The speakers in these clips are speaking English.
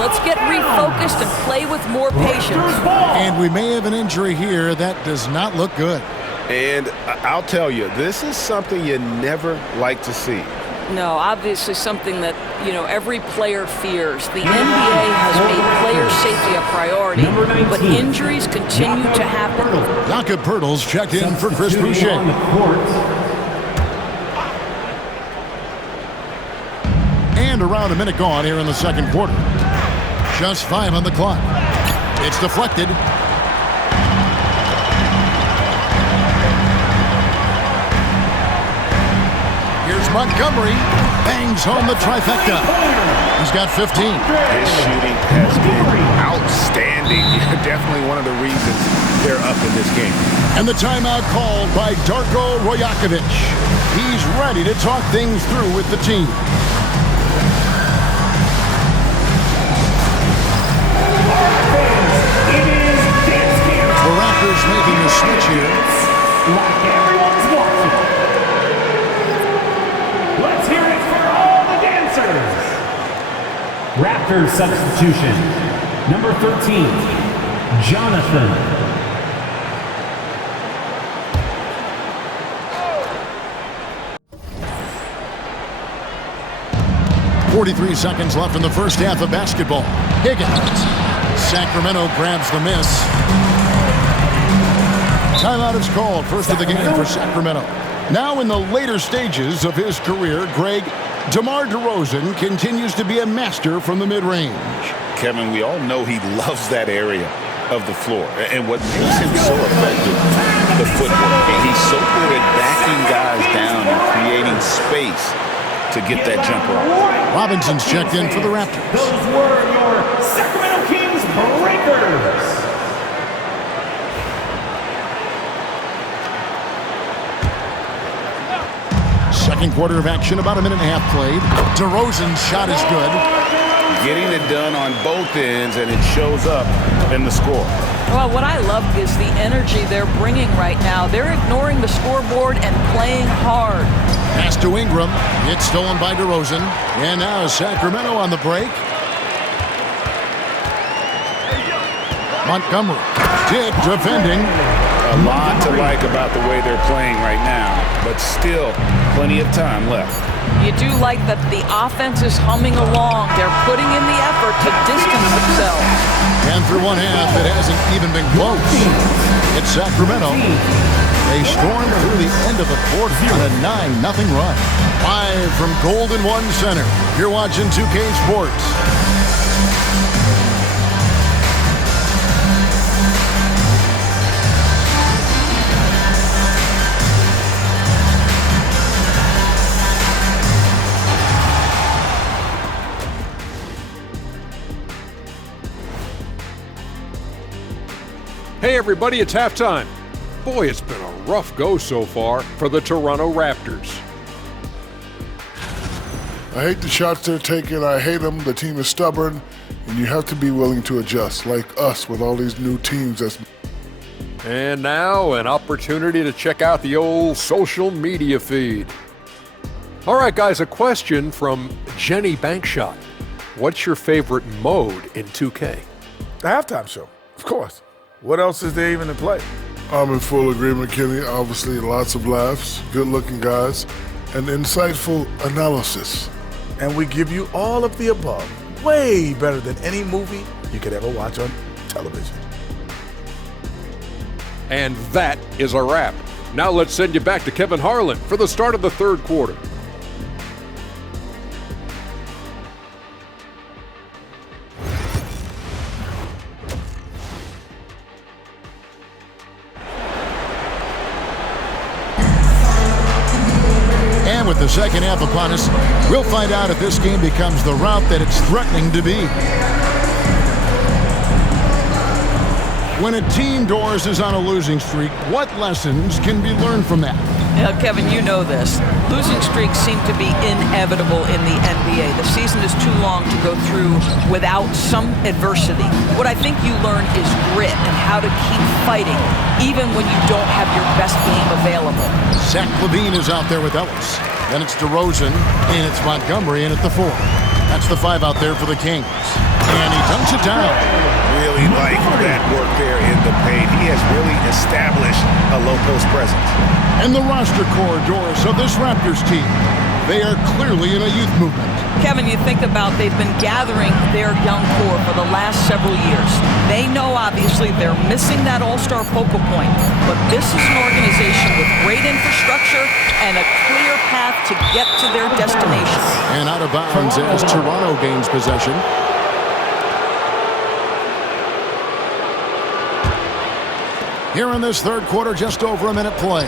Let's get refocused and play with more patience. And we may have an injury here. That does not look good. And I'll tell you, this is something you never like to see. No, obviously something that, every player fears. The NBA has made player safety a priority, but injuries continue to happen. Jakob Poeltl's checked in for Chris Boucher. And around a minute gone here in the second quarter. Just 5 on the clock. It's deflected. Here's Montgomery. Bangs home the trifecta. He's got 15. His shooting has been outstanding. Definitely one of the reasons they're up in this game. And the timeout called by Darko Rajakovic. He's ready to talk things through with the team. The Raptors making a switch here. Like everyone's watching. Let's hear it for all the dancers. Raptors substitution. Number 13, Jonathan. 43 seconds left in the first half of basketball. Higgins. Sacramento grabs the miss. Timeout is called. First of the game for Sacramento. Now in the later stages of his career, Greg, DeMar DeRozan continues to be a master from the mid-range. Kevin, we all know he loves that area of the floor. And what makes him so effective, the footwork. And he's so good at backing guys down and creating space to get that jumper off. Robinson's checked in for the Raptors. Those were your Sacramento Kings breakers. Second quarter of action, about a minute and a half played. DeRozan's shot is good. Getting it done on both ends, and it shows up in the score. Well, what I love is the energy they're bringing right now. They're ignoring the scoreboard and playing hard. Pass to Ingram. It's stolen by DeRozan. And now Sacramento on the break. Montgomery. Dick defending. A lot to like about the way they're playing right now, but still plenty of time left. You do like that the offense is humming along. They're putting in the effort to distance themselves. And through one half, it hasn't even been close. It's Sacramento. They storm through the end of the quarter on a 9-0 run. Live from Golden One Center, you're watching 2K Sports. Hey everybody, it's halftime. Boy, it's been a rough go so far for the Toronto Raptors. I hate the shots they're taking. I hate them. The team is stubborn, and you have to be willing to adjust, like us with all these new teams. And now an opportunity to check out the old social media feed. All right, guys, a question from Jenny Bankshot. What's your favorite mode in 2K? The halftime show, of course. What else is there even to play? I'm in full agreement, Kenny. Obviously, lots of laughs, good-looking guys, and insightful analysis. And we give you all of the above, way better than any movie you could ever watch on television. And that is a wrap. Now let's send you back to Kevin Harlan for the start of the third quarter. With the second half upon us, we'll find out if this game becomes the rout that it's threatening to be. When a team Doors is on a losing streak, what lessons can be learned from that? Kevin, you know this. Losing streaks seem to be inevitable in the NBA. The season is too long to go through without some adversity. What I think you learn is grit and how to keep fighting, even when you don't have your best game available. Zach LaVine is out there with Ellis. Then it's DeRozan, and it's Montgomery in at the 4. That's the 5 out there for the Kings. And he dunks it down. Really like that work there in the paint. He has really established a low post presence. And the roster corridors of this Raptors team, they are clearly in a youth movement. Kevin, you think about they've been gathering their young core for the last several years. They know, obviously, they're missing that all-star focal point. But this is an organization with great infrastructure and a clear path to get to their destination. And out of bounds as Toronto gains possession. Here in this third quarter, just over a minute play.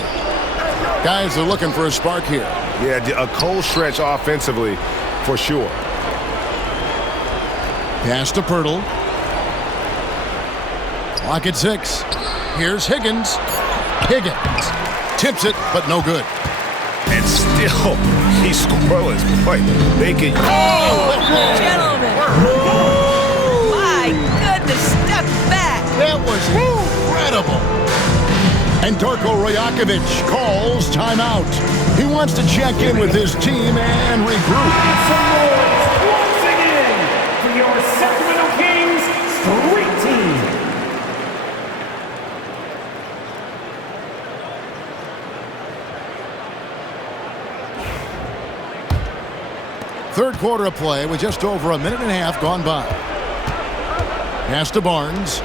Guys are looking for a spark here. Yeah, a cold stretch offensively for sure. Pass to Pirtle. Clock at 6. Here's Higgins. Higgins tips it, but no good. And still, he's scoreless. Boy, they can... Gentlemen. My goodness, step back. That was incredible. And Darko Rajakovic calls timeout. He wants to check in with his team and regroup. Some noise once again for your Sacramento Kings Street Team. Third quarter of play with just over a minute and a half gone by. Pass to Barnes.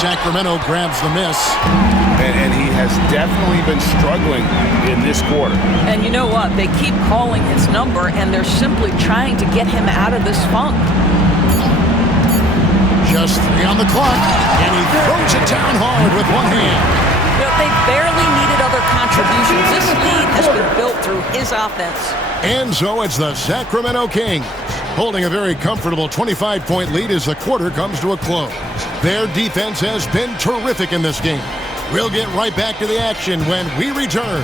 Sacramento grabs the miss. And he has definitely been struggling in this quarter. And you know what? They keep calling his number, and they're simply trying to get him out of this funk. Just 3 on the clock, and he throws it down hard with one hand. You know, they barely needed other contributions. This lead has been built through his offense. And so it's the Sacramento Kings holding a very comfortable 25-point lead as the quarter comes to a close. Their defense has been terrific in this game. We'll get right back to the action when we return.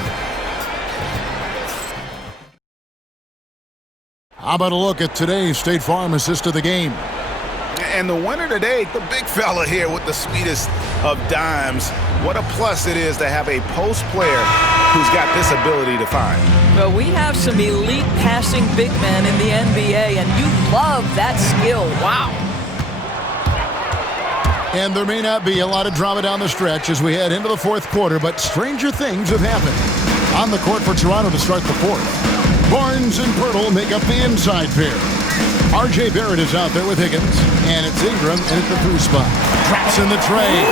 How about a look at today's State Farm assist of the game? And the winner today, the big fella here with the sweetest of dimes. What a plus it is to have a post player who's got this ability to find. Well, we have some elite passing big men in the NBA, and you love that skill. Wow. And there may not be a lot of drama down the stretch as we head into the fourth quarter, but stranger things have happened. On the court for Toronto to start the fourth. Barnes and Pirtle make up the inside pair. R.J. Barrett is out there with Higgins, and it's Ingram in at the 3 spot. Drops in the tray.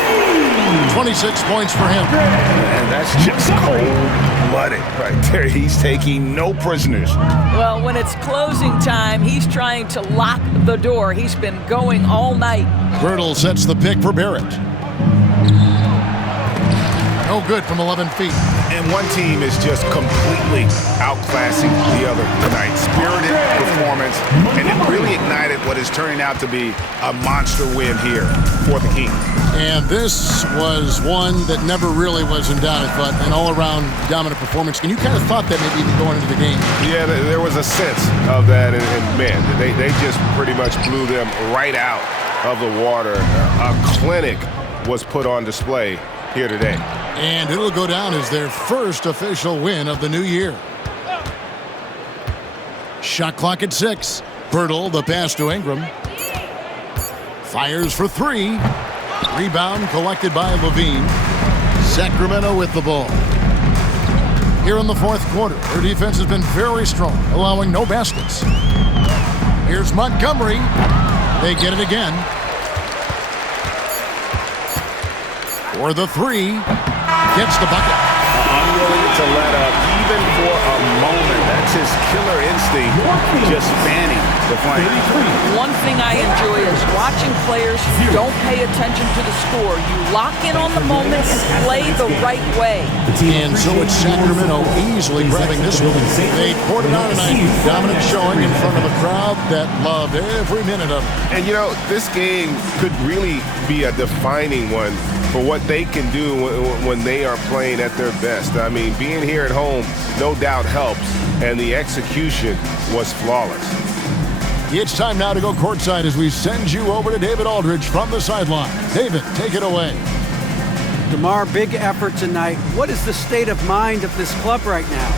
26 points for him. And that's just cold-blooded right there. He's taking no prisoners. Well, when it's closing time, he's trying to lock the door. He's been going all night. Pirtle sets the pick for Barrett. No good from 11 feet. And one team is just completely outclassing the other tonight. Spirited performance, and it really ignited what is turning out to be a monster win here for the Kings. And this was one that never really was in doubt, but an all-around dominant performance. And you kind of thought that maybe even going into the game. Yeah, there was a sense of that, and man, they just pretty much blew them right out of the water. A clinic was put on display here today. And it'll go down as their first official win of the new year. Shot clock at 6. Pirtle, the pass to Ingram. Fires for 3. Rebound collected by Levine. Sacramento with the ball. Here in the fourth quarter, their defense has been very strong, allowing no baskets. Here's Montgomery. They get it again. For the 3. Gets the bucket. Unwilling to let up even for a moment. That's his killer instinct, just fanning the flame. One thing I enjoy is watching players who don't pay attention to the score. You lock in on the moment and play the right way. And so it's Sacramento easily grabbing this one. They poured it out tonight. Dominant showing in front of a crowd that loved every minute of it. And you know, this game could really be a defining one for what they can do when they are playing at their best. I mean, being here at home no doubt helps, and the execution was flawless. It's time now to go courtside as we send you over to David Aldridge from the sideline. David, take it away. DeMar, big effort tonight. What is the state of mind of this club right now?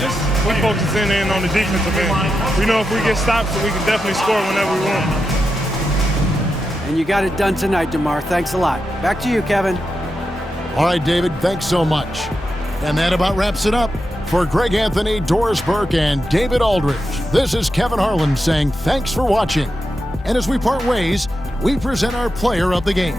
Just we focus in on the defensive end. We know if we get stops, we can definitely score whenever we want. And you got it done tonight, DeMar. Thanks a lot. Back to you, Kevin. All right, David, thanks so much. And that about wraps it up. For Greg Anthony, Doris Burke, and David Aldridge, this is Kevin Harlan saying thanks for watching. And as we part ways, we present our player of the game.